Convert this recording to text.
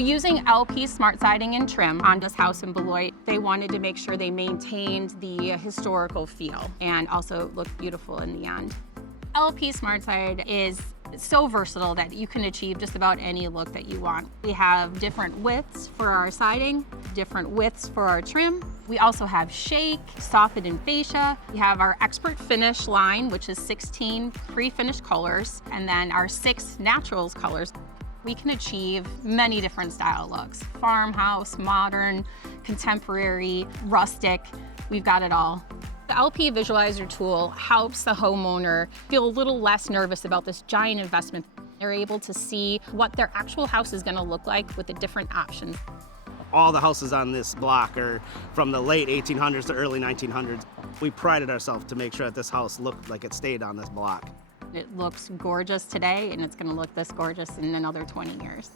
using LP Smart Siding and Trim on this house in Beloit, they wanted to make sure they maintained the historical feel and also looked beautiful in the end. LP SmartSide is so versatile that you can achieve just about any look that you want. We have different widths for our siding, different widths for our trim. We also have shake, soffit, and fascia. We have our expert finish line, which is 16 pre-finished colors, and then our 6 naturals colors. We can achieve many different style looks: farmhouse, modern, contemporary, rustic. We've got it all. The LP Visualizer tool helps the homeowner feel a little less nervous about this giant investment. They're able to see what their actual house is going to look like with the different options. All the houses on this block are from the late 1800s to early 1900s. We prided ourselves to make sure that this house looked like it stayed on this block. It looks gorgeous today, and it's going to look this gorgeous in another 20 years.